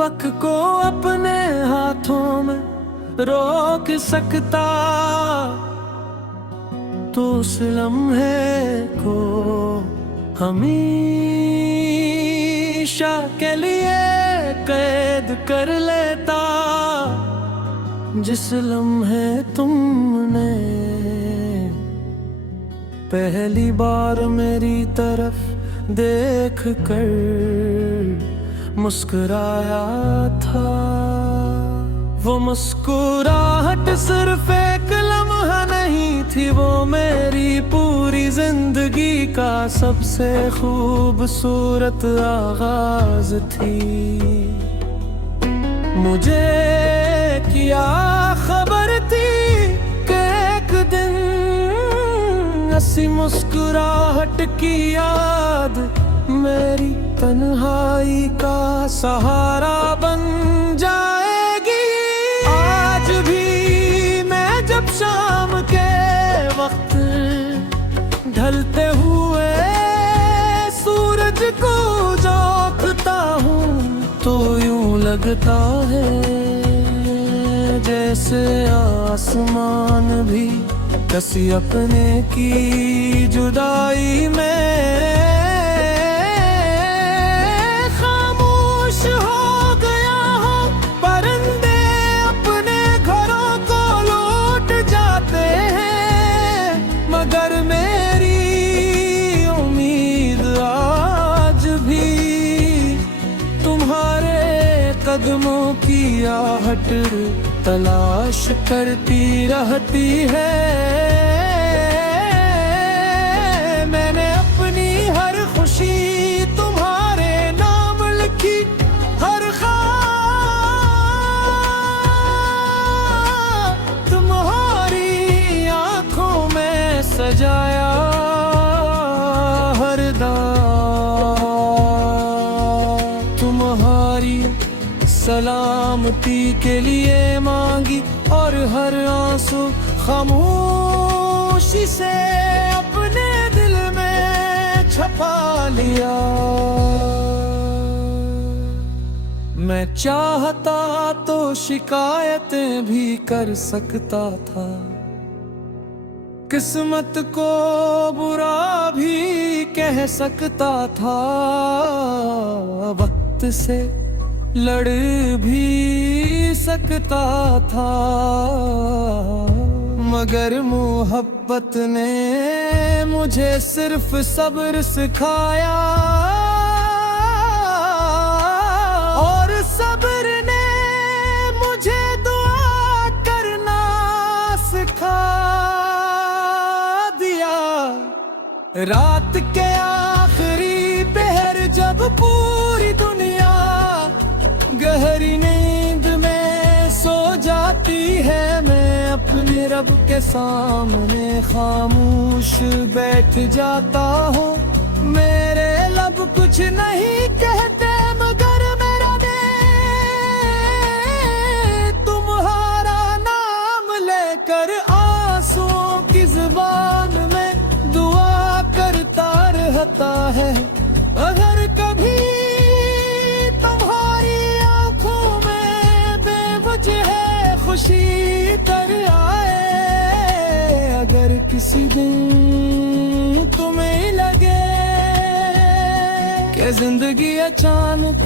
वक्त को अपने हाथों में रोक सकता तो उस लम्हे को हमेशा के लिए कैद कर लेता। जिस लम्हे तुमने पहली बार मेरी तरफ देख कर मुस्कुराया था, वो मुस्कुराहट सिर्फ एक लम्हा नहीं थी, वो मेरी पूरी जिंदगी का सबसे खूबसूरत आगाज थी। मुझे क्या खबर थी कि एक दिन ऐसी मुस्कुराहट की याद मेरी तन्हाई का सहारा बन जाएगी। आज भी मैं जब शाम के वक्त ढलते हुए सूरज को देखता हूँ तो यूं लगता है जैसे आसमान भी किसी अपने की जुदाई में खामोश हो गया हो। परिंदे अपने घरों को लौट जाते हैं, मगर मेरी उम्मीद आज भी तुम्हारे कदमों की आहट तलाश करती रहती है। मैंने अपनी हर खुशी तुम्हारे नाम लिखी, हर ख्वाब तुम्हारी आंखों में सजाया, हर दाग तुम्हारी सलामती के लिए मांगी और हर आंसू खामोशी से अपने दिल में छुपा लिया। मैं चाहता तो शिकायतें भी कर सकता था, किस्मत को बुरा भी कह सकता था, वक्त से लड़ भी सकता था, मगर मोहब्बत ने मुझे सिर्फ सब्र सिखाया और सब्र ने मुझे दुआ करना सिखा दिया। रात के आखिरी पहर जब पूरी दुनिया गहरी नींद में सो जाती है, मैं अपने रब के सामने खामोश बैठ जाता हूँ। मेरे लब कुछ नहीं कहते मगर मेरा दिल तुम्हारा नाम लेकर आंसुओं की जुबान में दुआ करता रहता है। अगर कभी खुशी तर आए, अगर किसी दिन तुम्हें लगे कि जिंदगी अचानक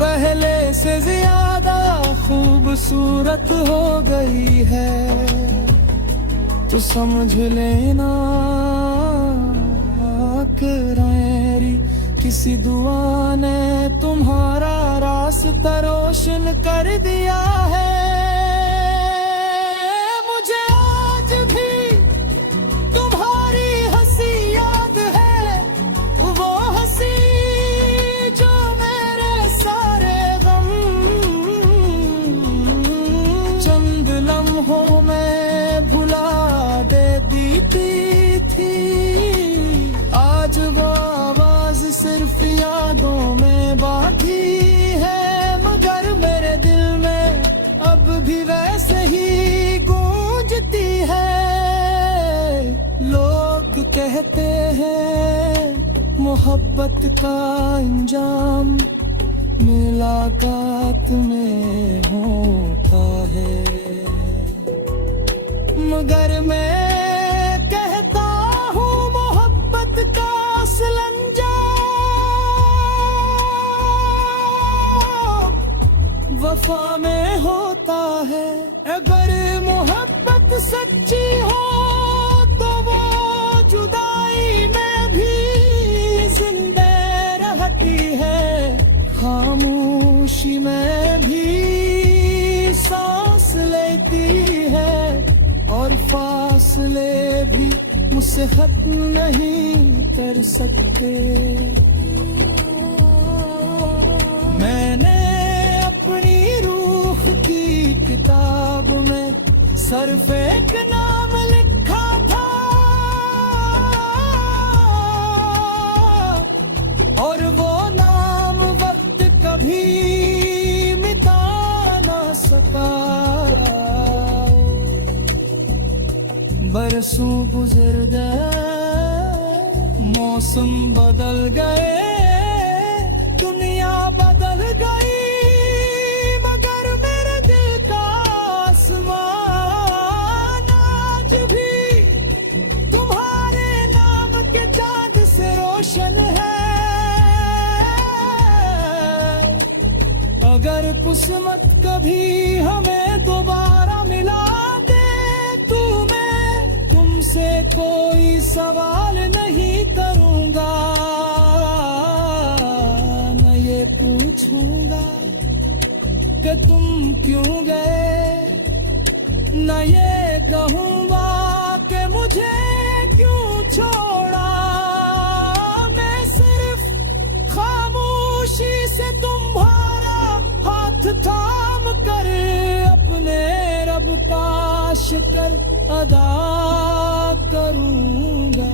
पहले से ज्यादा खूबसूरत हो गई है, तो समझ लेना मेरी किसी दुआ ने तुम्हारा रास्ता रोशन कर दिया है। मुझे आज भी तुम्हारी हंसी याद है, वो हंसी जो मेरे सारे गम चंद लम्हों में भुला देती थी। आज वो आवाज सिर्फ यादों में बाकी है, मगर मेरे दिल में अब भी वैसे ही गूंजती है। लोग कहते हैं मोहब्बत का अंजाम मिला मुलाकात में होता है, मगर मैं कहता हूँ मोहब्बत का सिलंजा वफा में होता है। अगर मोहब्बत सच्ची हो तो वो जुदाई में भी जिंदा रहती है, खामोशी में भी सांस लेती है, और फासले भी मुझसे खत्म नहीं कर सकते। मैंने अपनी रूह की किताब में सिर्फ एक नाम लिखा था, और वो नाम वक्त कभी मिटा ना सका। बरसों गुजर गए, मौसम बदल गए, दुनिया बदल गई, मगर मेरे दिल का आसमान आज भी तुम्हारे नाम के चांद से रोशन है। अगर किस्मत कभी हमें दोबारा मिला दे तो मैं तुमसे कोई सवाल नहीं करूंगा, न ये पूछूंगा कि तुम क्यों गए, न ये कहूंगा कि मुझे क्यों छोड़ा। मैं सिर्फ खामोशी से तुम्हारा हाथ थाम कर अपने रब का शुक्र अदा करूंगा।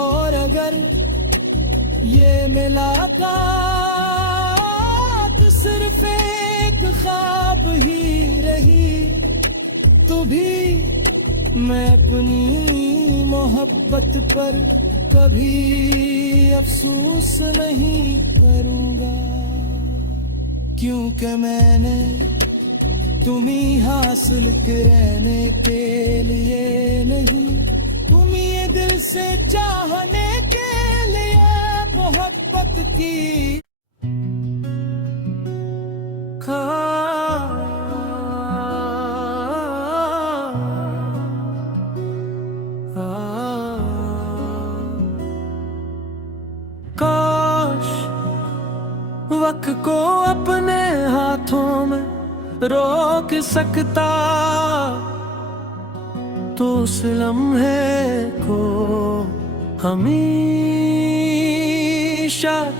और अगर ये मुलाकात सिर्फ एक ख्वाब ही रही तो भी मैं अपनी मोहब्बत पर कभी अफसोस नहीं करूंगा, क्योंकि मैंने तुम्ही हासिल करने के लिए नहीं, तुम्हें दिल से चाहने के लिए मोहब्बत की काश वक्त को अपने हाथों में रोक सकता तो उस लम्हे को हमेशा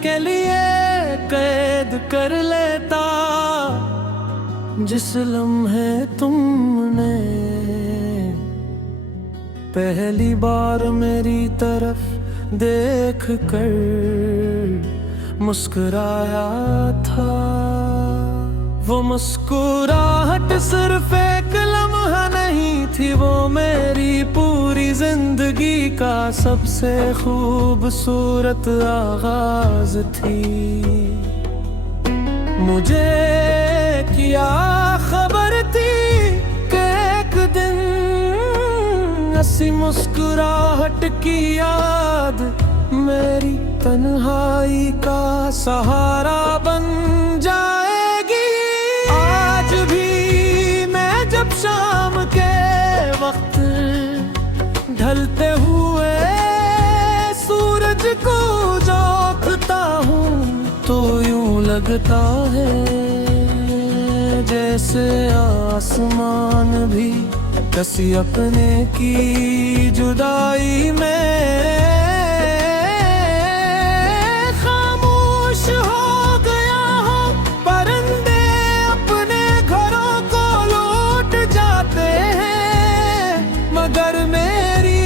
के लिए कैद कर लेता, जिस लम्हे तुमने पहली बार मेरी तरफ देख कर मुस्कुराया था। वो मुस्कुराहट सिर्फ एक लम्हा नहीं थी, वो मेरी पूरी जिंदगी का सबसे खूबसूरत आगाज थी। मुझे क्या खबर थी कि एक दिन ऐसी मुस्कुराहट की याद मेरी तन्हाई का सहारा बन जाएगी। आज भी मैं जब शाम के वक्त ढलते हुए सूरज को देखता हूँ तो यूं लगता है जैसे आसमान भी किसी अपने की जुदाई में खामोश हो गया हो। परिंदे अपने घरों को लौट जाते हैं, मगर मेरी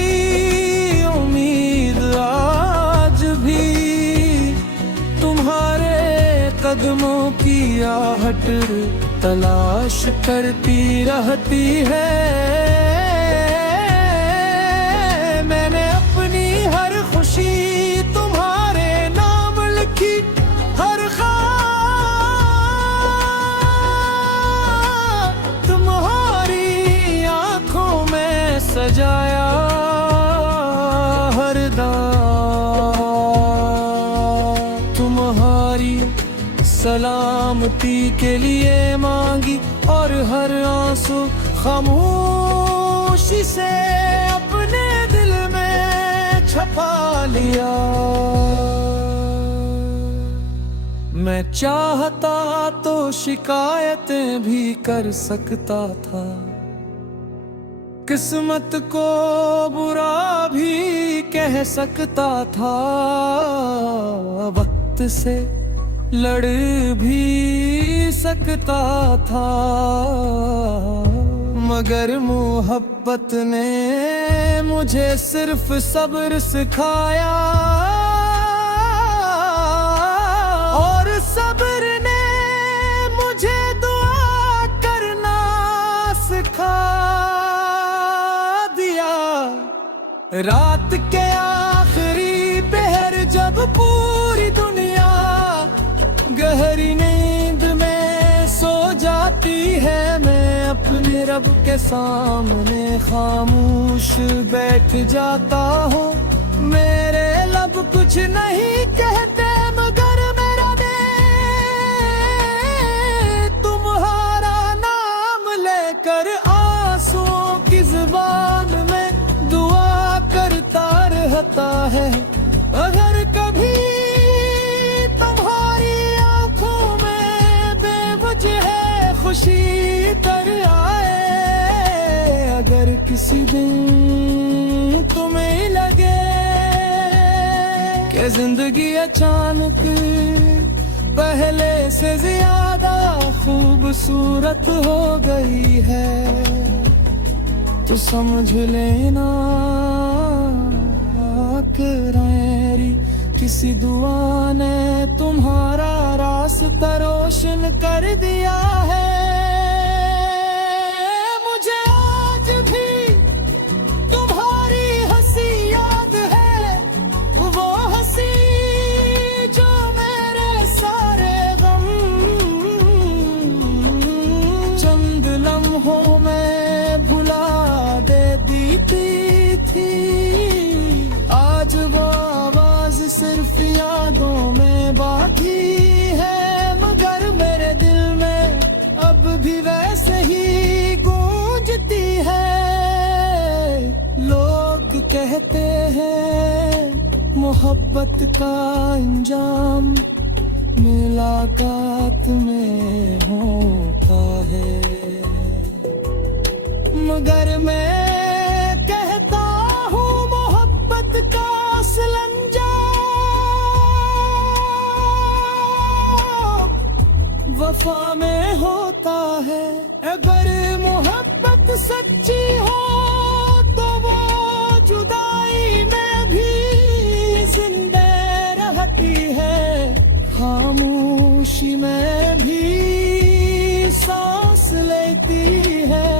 उम्मीद आज भी तुम्हारे कदमों की आहट तलाश करती रहती है। मैंने अपनी हर खुशी तुम्हारे नाम लिखी, हर ख्वाब तुम्हारी सलामती के लिए मांगी, और हर आंसू खामोशी से अपने दिल में छपा लिया। मैं चाहता तो शिकायतें भी कर सकता था, किस्मत को बुरा भी कह सकता था, वक्त से लड़ भी सकता था, मगर मोहब्बत ने मुझे सिर्फ सब्र सिखाया, और सब्र ने मुझे दुआ करना सिखा दिया। रात के आखिरी पहर जब पूरी दुनिया गहरी नींद में सो जाती है, मैं अपने रब के सामने खामोश बैठ जाता हूँ। मेरे लब कुछ नहीं कहते, मगर मेरा दिल तुम्हारा नाम लेकर आंसुओं की जुबान में दुआ करता रहता है। अगर कभी खुशी कर आए, अगर किसी दिन तुम्हें लगे कि जिंदगी अचानक पहले से ज्यादा खूबसूरत हो गई है, तो समझ लेना मेरी किसी दुआ ने तुम्हारा रास्ता रोशन कर दिया है। मुझे आज भी तुम्हारी हंसी याद है, वो हंसी जो मेरे सारे गम चंद लम्हों में भुला देती थी। आज वो आवाज सिर्फ यादों में बाकी है, मगर मेरे दिल में अब भी वैसे ही गूंजती है। लोग कहते हैं मोहब्बत का अंजाम मुलाकात में होता है, मगर मैं कहता हूँ मोहब्बत का असल वफा में होता है। अगर मोहब्बत सच्ची हो तो वो जुदाई में भी जिंदा रहती है, खामोशी में भी सांस लेती है,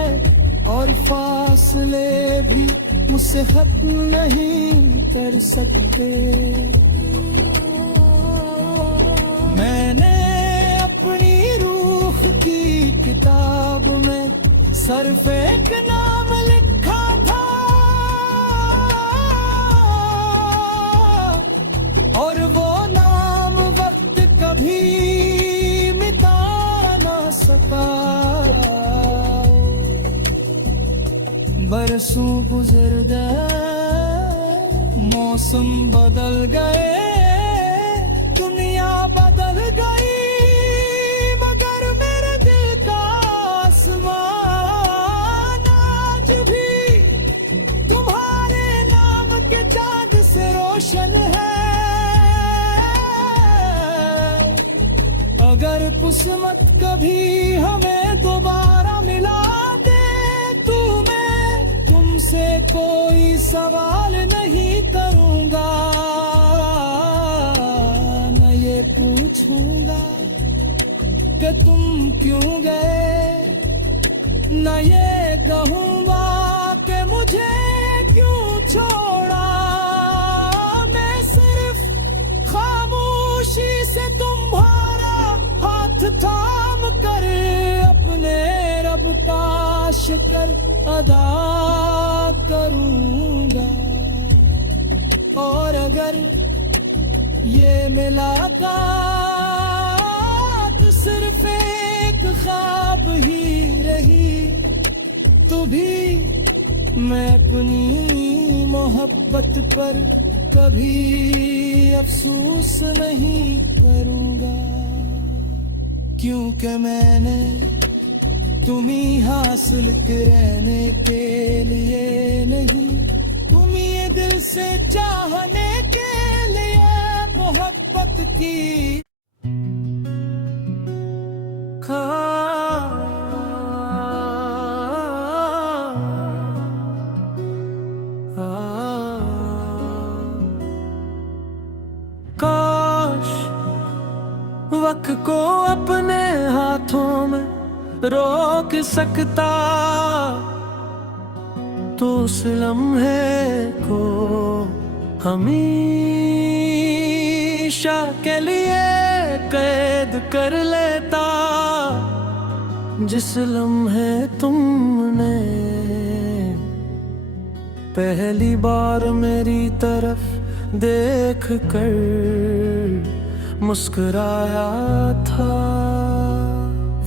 और फासले भी मुझसे खत्म नहीं कर सकते। मैंने अपनी रूह की किताब में सिर्फ एक नाम लिखा था, और वो नाम वक्त कभी मिटा ना सका। बरसों गुजर गए, मौसम बदल गए, दुनिया बदल गई, मगर मेरे दिल का आसमान आज भी तुम्हारे नाम के चांद से रोशन है। अगर किस्मत कभी हमें दोबारा मिला से कोई सवाल नहीं करूंगा, न ये पूछूंगा कि तुम क्यों गए, न ये कहूंगा कि मुझे क्यों छोड़ा। मैं सिर्फ खामोशी से तुम्हारा हाथ थाम कर अपने रब का शुक्र अदा करूंगा। और अगर ये मुलाकात मैं अपनी मोहब्बत पर कभी अफसोस नहीं करूंगा, क्योंकि मैंने तुम्हें हासिल करने के लिए नहीं, तुम्हें दिल से चाहने के लिए मोहब्बत की काश वक्त को अपने हाथों में रोक सकता तो उस लम्हे को हमेशा के लिए कैद कर लेता, जिस लम्हे तुमने पहली बार मेरी तरफ देख कर मुस्कुराया था।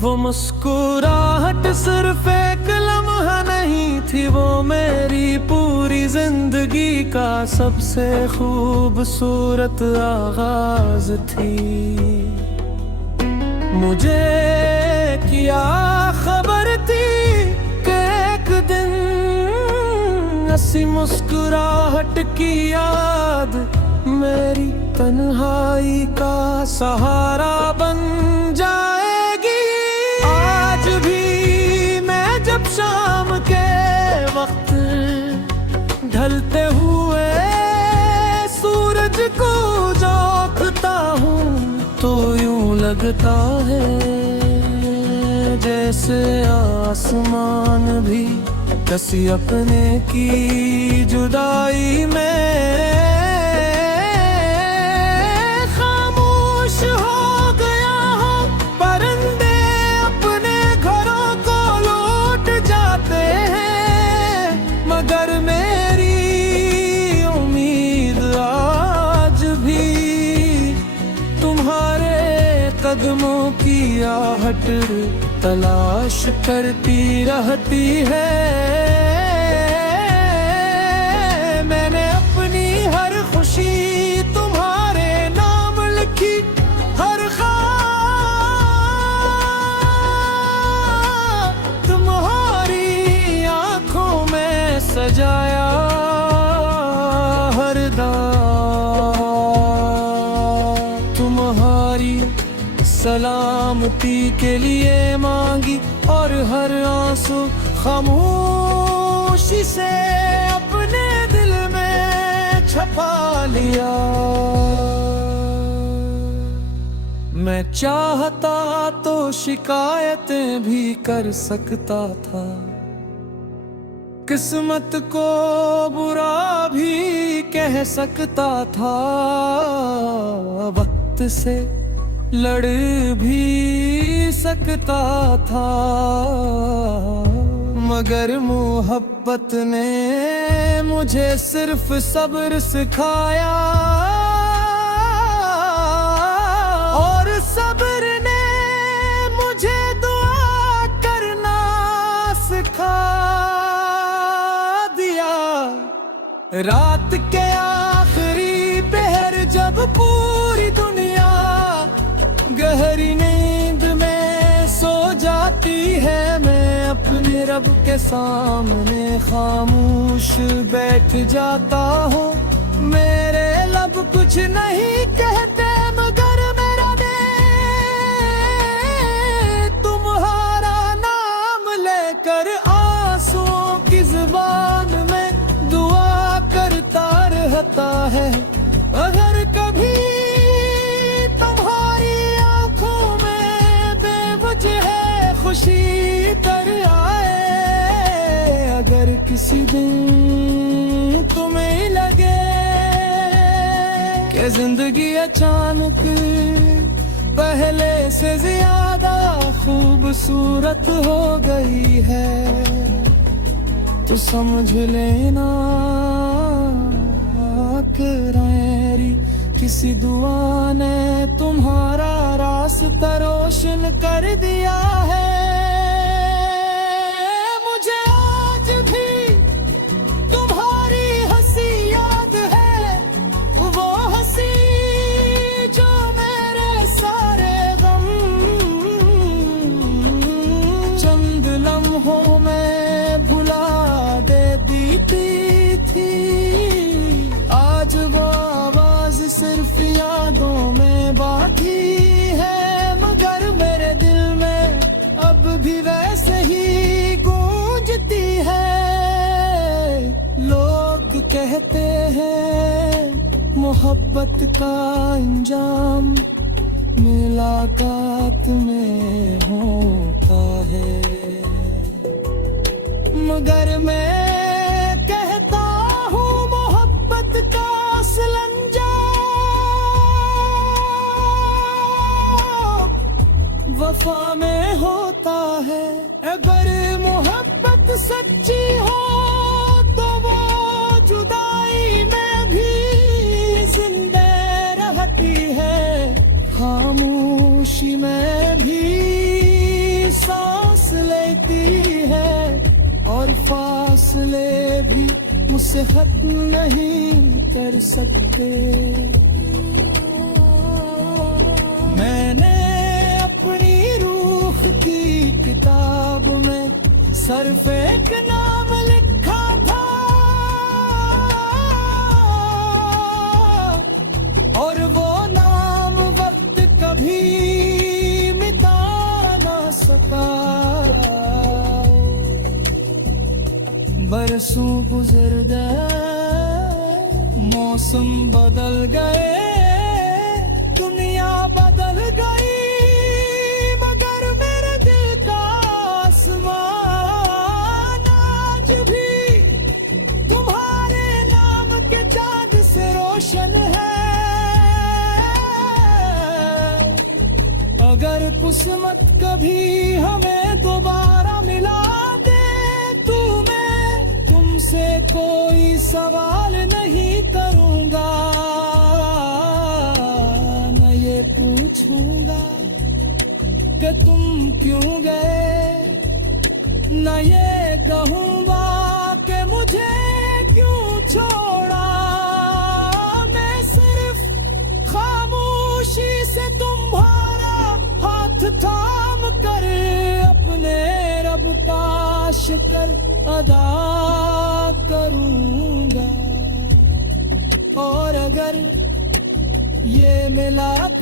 वो मुस्कुराहट सिर्फ एक लम्हा नहीं थी, वो मेरी पूरी जिंदगी का सबसे खूबसूरत आगाज थी। मुझे क्या खबर थी कि एक दिन ऐसी मुस्कुराहट की याद मेरी तन्हाई का सहारा बन जाएगी। आज भी मैं जब शाम के वक्त ढलते हुए सूरज को देखता हूँ तो यूं लगता है जैसे आसमान भी किसी अपने की जुदाई में खामोश हो गया हो। परिंदे अपने घरों को लौट जाते हैं, मगर मेरी उम्मीद आज भी तुम्हारे कदमों की आहट तलाश करती रहती है। मैंने अपनी हर खुशी तुम्हारे नाम लिखी, हर ख्वाब तुम्हारी आंखों में सजाया, हर दाग तुम्हारी सलामती के लिए मांगी, और हर आंसू खामोशी से अपने दिल में छपा लिया। मैं चाहता तो शिकायतें भी कर सकता था, किस्मत को बुरा भी कह सकता था, वक्त से लड़ भी सकता था, मगर मोहब्बत ने मुझे सिर्फ सब्र सिखाया, और सब्र ने मुझे दुआ करना सिखा दिया। रात के आखिरी पहर जब पूरी दुनिया गहरी नींद में सो जाती है, मैं अपने रब के सामने खामोश बैठ जाता हूँ। मेरे लब कुछ नहीं कहते, मगर मेरा दिल तुम्हारा नाम लेकर आंसुओं की जुबान में दुआ करता रहता है। अगर कभी खुशी कर आए, अगर किसी दिन तुम्हें लगे कि जिंदगी अचानक पहले से ज्यादा खूबसूरत हो गई है, तो समझ लेना मेरी किसी दुआ ने तुम्हारा रास्ता रोशन कर दिया है। मुझे आज भी बाहों में भुला देती थी। आज वो आवाज सिर्फ यादों में बाकी है, मगर मेरे दिल में अब भी वैसे ही गूंजती है। लोग कहते हैं मोहब्बत का अंजाम मुलाकात में होता है, मगर मैं कहता हूँ मोहब्बत का असल अंजाम वफा में होता है। अगर मोहब्बत सच्ची हो तो वो जुदाई में भी जिंदा रहती है, खामोशी में भी सांस लेती है, और फासले भी मुझसे खत्म नहीं कर सकते। मैंने अपनी रूह की किताब में सिर्फ एक नाम लिखा था, और वो नाम वक्त कभी मिटा ना सका। बरसों गुजर गए, मौसम बदल गए, दुनिया बदल गई, मगर मेरे दिल का आसमान आज भी तुम्हारे नाम के चांद से रोशन है। अगर किस्मत कभी हमें दोबारा मिला दे, तुमसे कोई सवाल नहीं करूंगा, न ये पूछूंगा कि तुम क्यों गए, न ये कहूंगा कि मुझे क्यों छोड़ा। मैं सिर्फ खामोशी से तुम्हारा हाथ थाम कर अपने रब का शुक्र अदा करूंगा। और अगर ये मुलाकात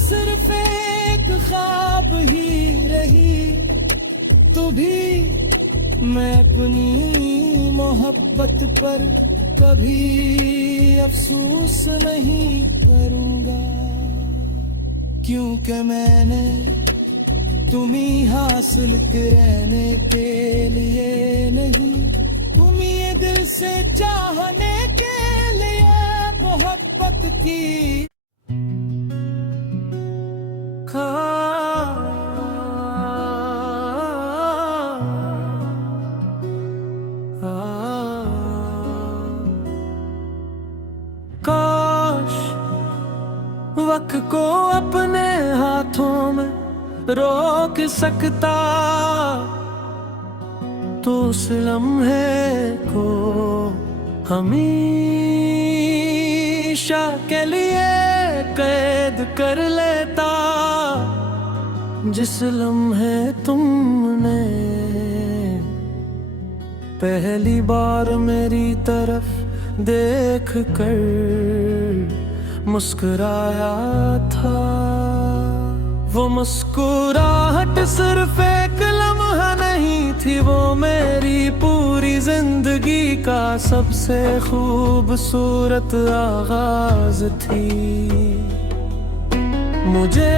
सिर्फ एक ख्वाब ही रही, तो भी मैं अपनी मोहब्बत पर कभी अफसोस नहीं करूंगा, क्योंकि मैंने तुम्ही हासिल करने के लिए नहीं, तुम्हें दिल से चाहने के लिए मोहब्बत की काश वक्त को अपने हाथों में रोक सकता, तो उस लम्हे को हमेशा के लिए कैद कर लेता। जिस लम्हे तुमने पहली बार मेरी तरफ देख कर मुस्कुराया था, वो मुस्कुराहट सिर्फ एक लम्हा नहीं थी, वो मेरी पूरी जिंदगी का सबसे खूबसूरत आगाज थी। मुझे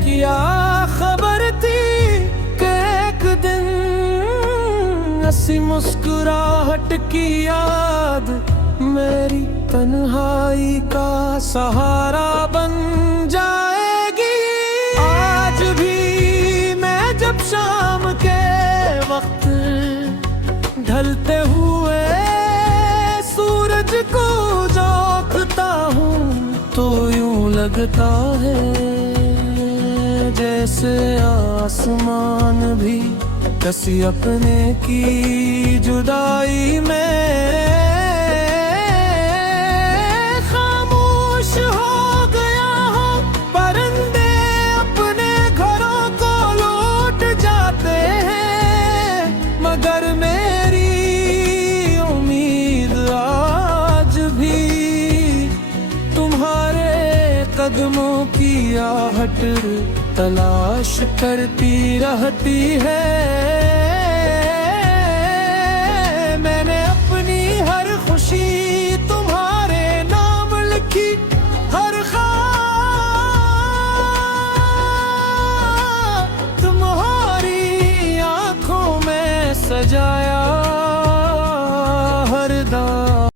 क्या खबर थी कि एक दिन ऐसी मुस्कुराहट की याद मेरी तन्हाई का सहारा बन जाएगी। आज भी मैं जब शाम के वक्त ढलते हुए सूरज को देखता हूँ, तो यूं लगता है जैसे आसमान भी किसी अपने की जुदाई में खामोश हो गया हो। परिंदे अपने घरों को लौट की आहट तलाश करती रहती है। मैंने अपनी हर खुशी तुम्हारे नाम लिखी, हर ख्वाब तुम्हारी आंखों में सजाया।